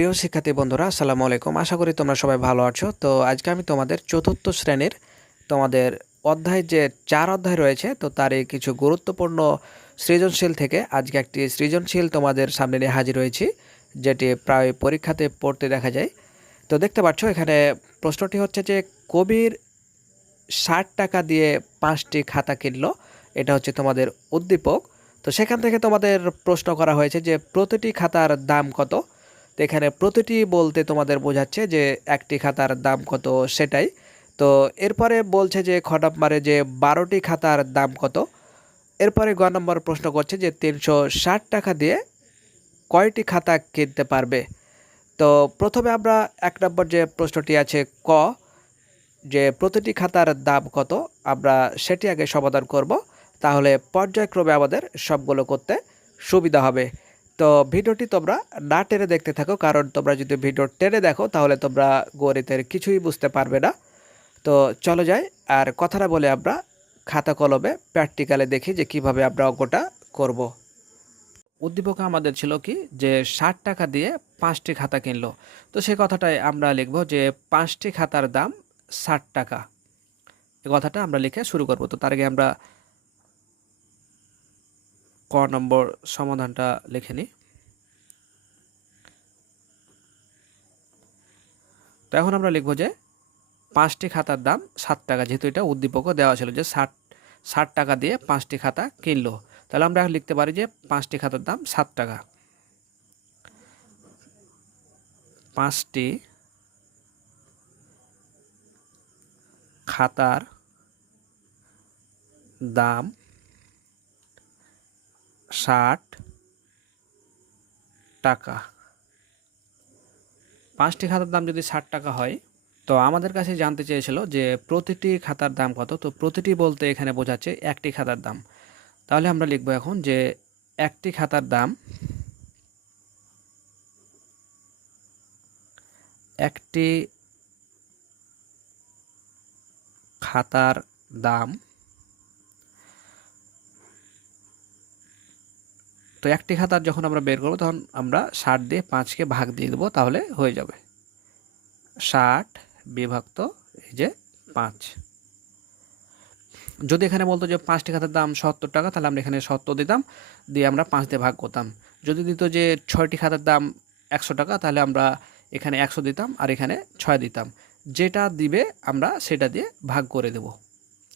প্রিয় শিক্ষার্থী বন্ধুরা, আসসালামু আলাইকুম। আশা করি তোমরা সবাই ভালো আছো। তো আজকে আমি তোমাদের চতুর্থ শ্রেণীর তোমাদের অধ্যায় যে 4 অধ্যায় রয়েছে, তো তারই কিছু গুরুত্বপূর্ণ সৃজনশীল থেকে আজকে একটি সৃজনশীল তোমাদের সামনে নিয়ে হাজির হয়েছি, যেটি প্রায় পরীক্ষাতে পড়তে দেখা যায়। তো দেখতে পাচ্ছ এখানে প্রশ্নটি হচ্ছে যে কবির 60 টাকা দিয়ে 5টি খাতা কিনলো। এটা হচ্ছে তোমাদের উদ্দীপক। তো সেখান থেকে তোমাদের প্রশ্ন করা হয়েছে যে প্রতিটি খাতার দাম কত। তো এখানে প্রতিটি বলতে তোমাদের বোঝাচ্ছে যে একটি খাতার দাম কত সেটাই। তো এরপরে বলছে যে খ নম্বরে যে 12টি খাতার দাম কত। এরপরে গ নম্বর প্রশ্ন করছে যে 360 টাকা দিয়ে কয়টি খাতা কিনতে পারবে। তো প্রথমে আমরা 1 নম্বর যে প্রশ্নটি আছে ক, যে প্রতিটি খাতার দাম কত, আমরা সেটি আগে সমাধান করব, তাহলে পর্যায়ক্রমে আমাদের সবগুলো করতে সুবিধা হবে। তো ভিডিওটি তোমরা না টেনে দেখতে থাকো, কারণ তোমরা যদি ভিডিও টেনে দেখো তাহলে তোমরা গণিতের কিছুই বুঝতে পারবে না। তো চলো যাই, আর কথাটা বলে আমরা খাতা কলমে প্র্যাকটিক্যালে দেখি যে কিভাবে আমরা অঙ্কটা করব। উদ্দীপকে আমাদের ছিল কি যে 60 টাকা দিয়ে 5টি খাতা কিনলো। তো সেই কথাটাই আমরা লিখব যে 5টি খাতার দাম 60 টাকা। এই কথাটা আমরা লিখে শুরু করব। তো তার আগে আমরা ক নম্বর সমাধানটা লিখে নিই। তো এখন আমরা লিখব যে 5টি খাতার দাম 7 টাকা, যেহেতু এটা উদ্দীপকও দেওয়া ছিল যে 60 টাকা দিয়ে 5টি খাতা কিনলো। তাহলে আমরা লিখতে পারি যে 5টি খাতার দাম 7 টাকা। 5টি খাতার দাম 60 টাকা। 5টি খাতার দাম যদি 60 টাকা হয়, তো আমাদের কাছে জানতে চেয়েছিল যে প্রতিটি খাতার দাম কত। তো প্রতিটি বলতে এখানে বোঝাচ্ছে একটি খাতার দাম। তাহলে আমরা লিখব এখন যে একটি খাতার দাম, একটি খাতার দাম। তো একটি খাতার যখন আমরা বের করবো তখন আমরা 60 দিয়ে 5কে ভাগ দিয়ে দেবো, তাহলে হয়ে যাবে 60 বিভক্ত এই যে 5। যদি এখানে বলতো যে 5টি খাতার দাম 70 টাকা, তাহলে আমরা এখানে 70 দিতাম, দিয়ে আমরা 5 দিয়ে ভাগ করতাম। যদি দিত যে 6টি খাতার দাম 100 টাকা, তাহলে আমরা এখানে 100 দিতাম আর এখানে 6 দিতাম। যেটা দিবে আমরা সেটা দিয়ে ভাগ করে দেব।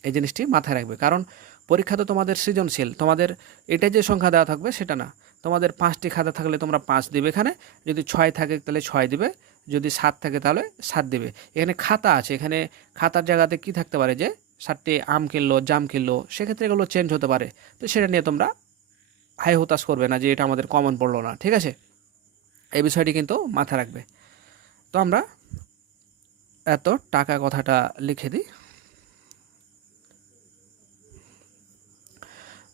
এই জিনিসটি মাথায় রাখবে, কারণ পরীক্ষা তো তোমাদের সৃজনশীল, তোমাদের এটাই যে সংখ্যা দেওয়া থাকবে সেটা না। তোমাদের 5টি খাতা থাকলে তোমরা 5 দিবে এখানে, যদি 6 থাকে তাহলে 6 দিবে, যদি 7 থাকে তাহলে 7 দিবে। এখানে খাতা আছে, এখানে খাতার জায়গাতে কি থাকতে পারে যে 7টি আম কিনলো, জাম কিনলো, সেক্ষেত্রে এগুলো চেঞ্জ হতে পারে। তো সেটা নিয়ে তোমরা হাই হতাশ করবে না যে এটা আমাদের কমন পড়লো না, ঠিক আছে? এই বিষয়টি কিন্তু মাথায় রাখবে। তো আমরা এত টাকা কথাটা লিখে দিই।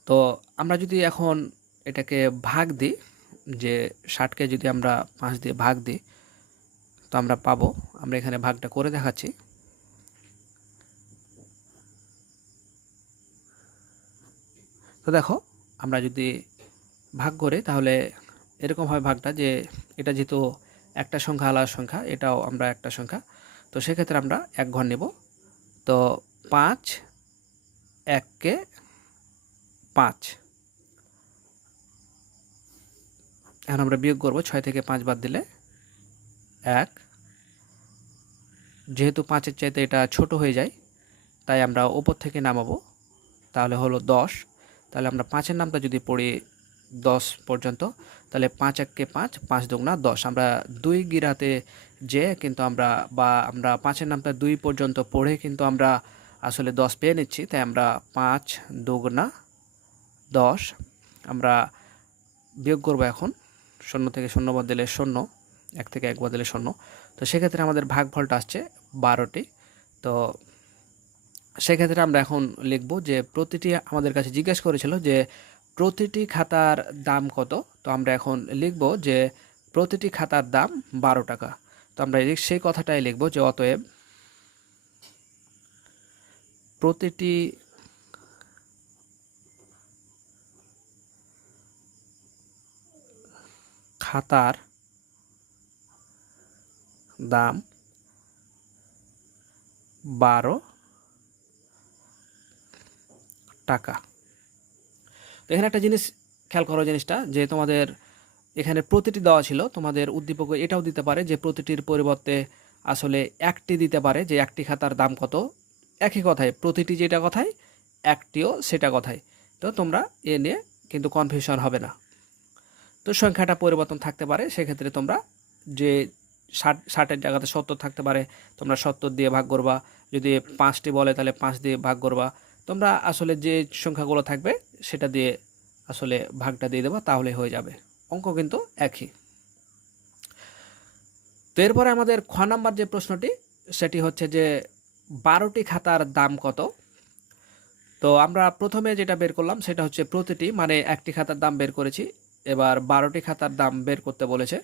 তো আমরা যদি এখন এটাকে ভাগ দিই, যে 60কে যদি আমরা 5 দিয়ে ভাগ দিই, তো আমরা পাবো, আমরা এখানে ভাগটা করে দেখাচ্ছি। তো দেখো, আমরা যদি ভাগ করি তাহলে এরকম হয় ভাগটা, যে এটা যেহেতু একটা সংখ্যা আলাদা সংখ্যা, এটাও আমরা একটা সংখ্যা, তো সেক্ষেত্রে আমরা 1 ঘর নেব। তো 5 1কে 5। এখন আমরা বিয়োগ করব, 6 থেকে 5 বাদ দিলে 1। যেহেতু 5-এর চাইতে এটা ছোট হয়ে যায়, তাই আমরা ওপর থেকে নামাবো, তাহলে হলো 10। তাহলে আমরা 5-এর নামটা যদি পড়ি 10 পর্যন্ত, তাহলে 5 1কে 5, 5 দুগুণা 10। আমরা 2 গিরাতে যে কিন্তু আমরা 5-এর নামটা 2 পর্যন্ত পড়ে কিন্তু আমরা আসলে 10 পেয়ে নিচ্ছি, তাই আমরা 5 দুগুণা 10। আমরা বিয়োগ করব এখন, 0 থেকে 0 বাদ দিলে 0, 1 থেকে 1 বাদ দিলে 0। তো সেক্ষেত্রে আমাদের ভাগফলটা আসছে 12টি। তো সেক্ষেত্রে আমরা এখন লিখব যে প্রতিটি, আমাদের কাছে জিজ্ঞেস করেছিল যে প্রতিটি খাতার দাম কত। তো আমরা এখন লিখব যে প্রতিটি খাতার দাম 12 টাকা। তো আমরা সেই কথাটাই লিখব যে অতএব প্রতিটি খাতার দাম 12 টাকা। তো এখানে একটা জিনিস খেয়াল করো, জিনিসটা যে তোমাদের এখানে প্রতিটি দেওয়া ছিল, তোমাদের উদ্দীপক এটাও দিতে পারে যে প্রতিটির পরিবর্তে আসলে একটি দিতে পারে, যে একটি খাতার দাম কত। একই কথায় প্রতিটি যেটা কথায় একটিও সেটা কথায়। তো তোমরা এ নিয়ে কিন্তু কনফিউশন হবে না। তো সংখ্যাটা পরিবর্তন থাকতে পারে, সেক্ষেত্রে তোমরা যে 60-60-এর জায়গাতে 70 থাকতে পারে, তোমরা 70 দিয়ে ভাগ করবা। যদি 5টি বলে তাহলে 5 দিয়ে ভাগ করবা। তোমরা আসলে যে সংখ্যাগুলো থাকবে সেটা দিয়ে আসলে ভাগটা দিয়ে দেবা, তাহলে হয়ে যাবে। অঙ্ক কিন্তু একই। তো এরপরে আমাদের খ নাম্বার যে প্রশ্নটি, সেটি হচ্ছে যে 12টি খাতার দাম কত। তো আমরা প্রথমে যেটা বের করলাম সেটা হচ্ছে প্রতিটি, মানে একটি খাতার দাম বের করেছি। এবার 12টি খাতার দাম বের করতে বলেছে।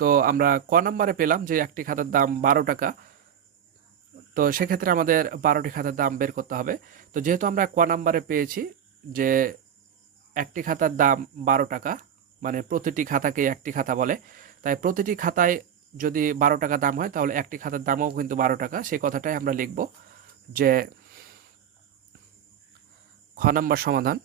তো আমরা ক নাম্বারে পেলাম যে একটি খাতার দাম 12 টাকা। তো সেক্ষেত্রে আমাদের 12টি খাতার দাম বের করতে হবে। তো যেহেতু আমরা ক নাম্বারে পেয়েছি যে একটি খাতার দাম 12 টাকা, মানে প্রতিটি খাতাকে একটি খাতা বলে, তাই প্রতিটি খাতায় যদি 12 টাকা দাম হয় তাহলে একটি খাতার দামও কিন্তু 12 টাকা। সেই কথাটাই আমরা লিখব যে খ নাম্বার সমাধান।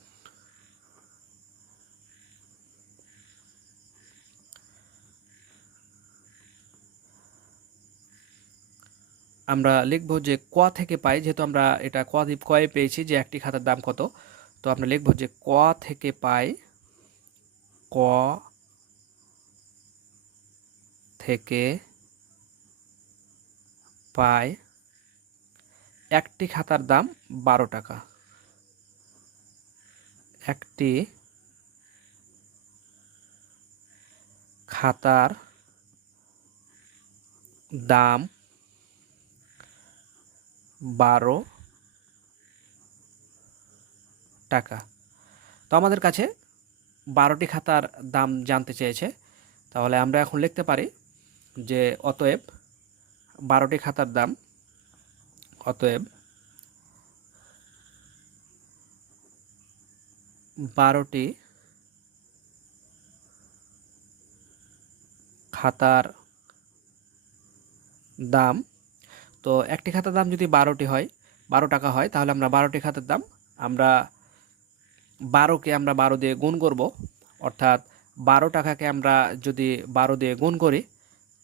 আমরা লিখব যে ক থেকে পাই, যেহেতু আমরা এটা কয়ে পেয়েছি যে একটি খাতার দাম কত। তো আমরা লিখব যে ক থেকে পাই, ক থেকে পাই একটি খাতার দাম 12 টাকা। একটি খাতার দাম 12 টাকা। তো আমাদের কাছে 12টি খাতার দাম জানতে চেয়েছে, তাহলে আমরা এখন লিখতে পারি যে অতএব 12টি খাতার দাম, অতএব 12টি খাতার দাম। তো একটি খাতার দাম যদি 12টি হয়, 12 টাকা হয়, তাহলে আমরা 12টি খাতার দাম, আমরা 12কে আমরা 12 দিয়ে গুণ করব। অর্থাৎ 12 টাকাকে আমরা যদি 12 দিয়ে গুণ করি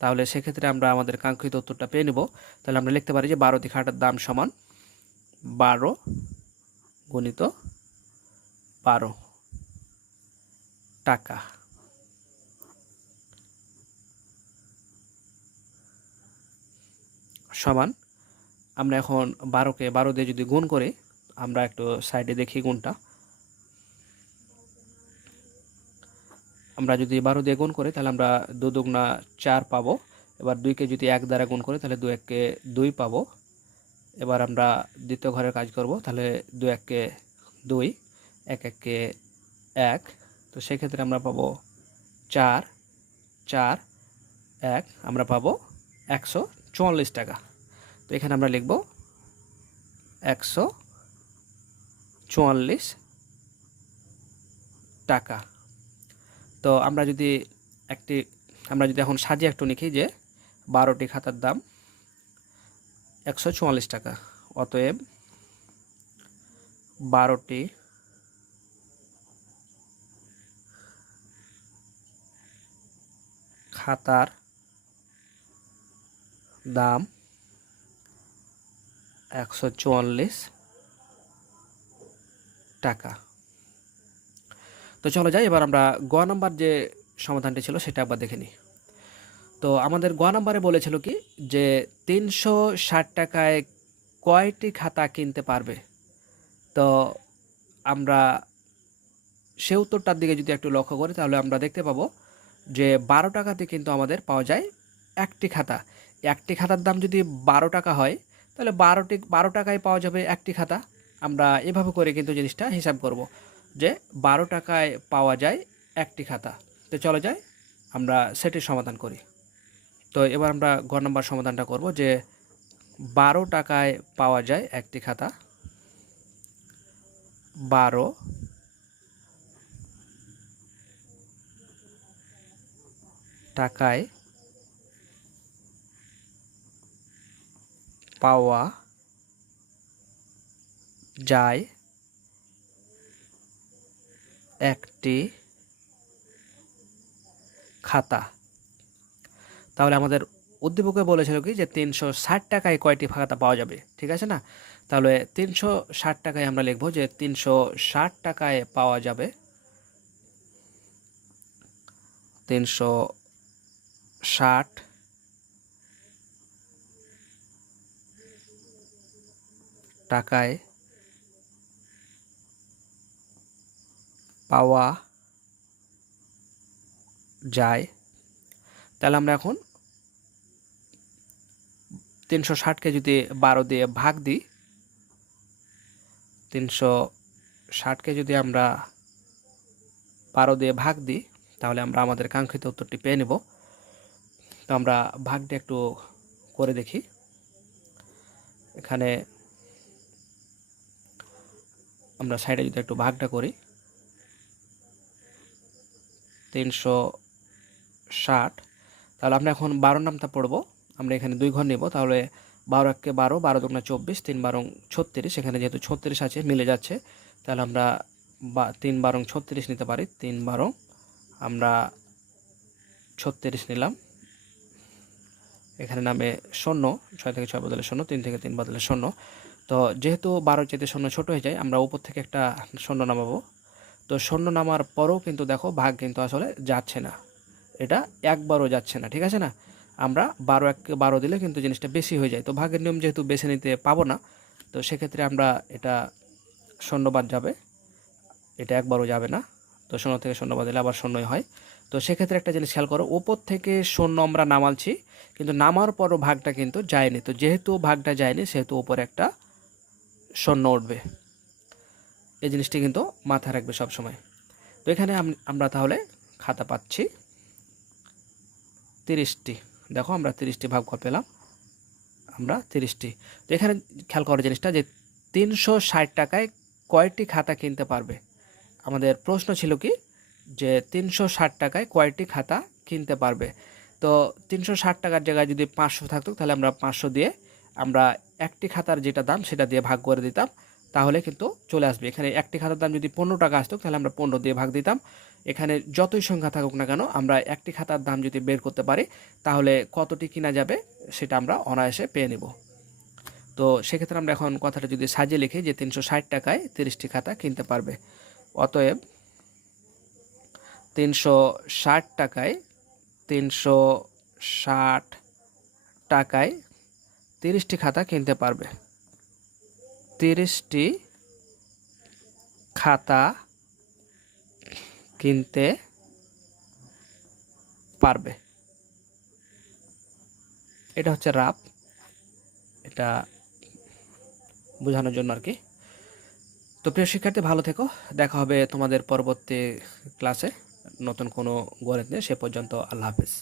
তাহলে সেক্ষেত্রে আমরা আমাদের কাঙ্ক্ষিত উত্তরটা পেয়ে নেব। তাহলে আমরা লিখতে পারি যে 12টি খাতার দাম সমান 12 গুণিত 12 টাকা। সমান, আমরা এখন 12কে 12 দিয়ে যদি গুণ করি, আমরা একটু সাইডে দেখি গুণটা। আমরা যদি 12 দিয়ে গুণ করি তাহলে আমরা 2 দুগুণা 4 পাবো। এবার 2কে যদি 1 দ্বারা গুণ করি তাহলে 2 1-কে 2 পাবো। এবার আমরা দ্বিতীয় ঘরের কাজ করব, তাহলে 2 1-কে 2, 1 1-কে 1। তো সেক্ষেত্রে আমরা পাবো 4 4 1, আমরা পাবো 144 টাকা। তো এখানে আমরা লিখব 144 টাকা। তো আমরা যদি এখন সাজিয়ে একটু লিখি যে 12টি খাতার দাম 144 টাকা। অতএব 12টি খাতার দাম 144 টাকা। তো চলো যাই, এবার আমরা গ নাম্বার যে সমাধানটি ছিল সেটা একবার দেখে নিই। তো আমাদের গ নাম্বারে বলেছিল কি যে 360 টাকায় কয়টি খাতা কিনতে পারবে। তো আমরা সে উত্তরটার দিকে যদি একটু লক্ষ্য করি তাহলে আমরা দেখতে পাবো যে 12 টাকাতে কিন্তু আমাদের পাওয়া যায় একটি খাতা। একটি খাতার দাম যদি 12 টাকা হয় তাহলে 12 টাকায় পাওয়া যাবে একটি খাতা। আমরা এভাবে করে কিন্তু জিনিসটা হিসাব করব যে 12 টাকায় পাওয়া যায় একটি খাতা। তো চলো যাই আমরা সেটির সমাধান করি। তো এবার আমরা গ নম্বর সমাধানটা করব যে 12 টাকায় পাওয়া যায় একটি খাতা। 12 টাকায় পাওয়া যায় একটি খাতা। তাহলে আমাদের উদ্দীপকে বলেছিল কি যে 360 টাকায় কয়টি খাতা পাওয়া যাবে, ঠিক আছে না? তাহলে 360 টাকায় আমরা লিখবো যে 360 টাকায় পাওয়া যাবে 360 টাকায় পাওয়া যায়। তাহলে আমরা এখন 360কে যদি 12 দিয়ে ভাগ দিই, 360কে যদি আমরা 12 দিয়ে ভাগ দিই, তাহলে আমরা আমাদের কাঙ্ক্ষিত উত্তরটি পেয়ে নেব। তো আমরা ভাগটা একটু করে দেখি। এখানে আমরা সাইডে যদি একটু ভাগটা করি, 360, তাহলে আমরা এখন 12 নামটা পড়বো। আমরা এখানে 2 ঘর নেব, তাহলে 12 1 কে 12, 12 দুগুণে 24, 3 12 36, এখানে যেহেতু 36 আছে মিলে যাচ্ছে, তাহলে আমরা 3 12 36 নিতে পারি। 3 12 আমরা 36 নিলাম। এখানে নামে 0, 6 থেকে 6 বদলে 0, 3 থেকে 3 বদলে 0। তো যেহেতু 12 চাইতে 0 ছোট হয়ে যায়, আমরা উপর থেকে একটা 0 নামাবো। তো 0 নামার পরেও কিন্তু দেখো ভাগ কিন্তু আসলে যাচ্ছে না, এটা একবারও যাচ্ছে না, ঠিক আছে না? আমরা 12 1 কে 12 দিলে কিন্তু জিনিসটা বেশি হয়ে যায়। তো ভাগের নিয়ম যেহেতু বেছে নিতে পাবো না, তো সেক্ষেত্রে আমরা এটা 0 বাদ যাবে, এটা একবারও যাবে না। তো 0 থেকে 0 বাদ দিলে আবার 0ই হয়। তো সেক্ষেত্রে একটা জিনিস খেয়াল করো, উপর থেকে 0 আমরা নামালছি, কিন্তু নামার পরও ভাগটা কিন্তু যায়নি। তো যেহেতু ভাগটা যায়নি, সেহেতু উপরে একটা 0 উঠবে। এই জিনিসটি কিন্তু মাথায় রাখবে সব সময়। তো এখানে আমরা তাহলে খাতা পাচ্ছি 30টি। দেখো আমরা 30টি ভাগফল পেলাম, আমরা 30টি। তো এখানে খেয়াল করার জিনিসটা যে 360 টাকায় কয়টি খাতা কিনতে পারবে। আমাদের প্রশ্ন ছিল কি যে 360 টাকায় কয়টি খাতা কিনতে পারবে। তো 360 টাকার জায়গায় যদি 500 থাকতো, তাহলে আমরা 500 দিয়ে আমরা একটি খাতার যেটা দাম সেটা দিয়ে ভাগ করে দিতাম, তাহলে কিন্তু চলে আসবে। এখানে একটি খাতার দাম যদি 15 টাকা আসতো, তাহলে আমরা 15 দিয়ে ভাগ দিতাম। এখানে যতই সংখ্যা থাকুক না কেন, আমরা একটি খাতার দাম যদি বের করতে পারি, তাহলে কতটি কিনা যাবে সেটা আমরা অনায়াসে পেয়ে নেব। তো সেক্ষেত্রে আমরা এখন কথাটা যদি সাজিয়ে লিখি যে 360 টাকায় 30টি খাতা কিনতে পারবে। অতএব 360 টাকায় 360 টাকায় 30টি খাতা কিনতে পারবে। 30টি খাতা কিনতে পারবে। এটা হচ্ছে রাফ, এটা বোঝানোর জন্য আর কি। তো প্রিয় শিক্ষার্থী, ভালো থেকো। দেখা হবে তোমাদের পরবর্তী ক্লাসে নতুন কোনো গণিত নিয়ে। সে পর্যন্ত আল্লাহ হাফেজ।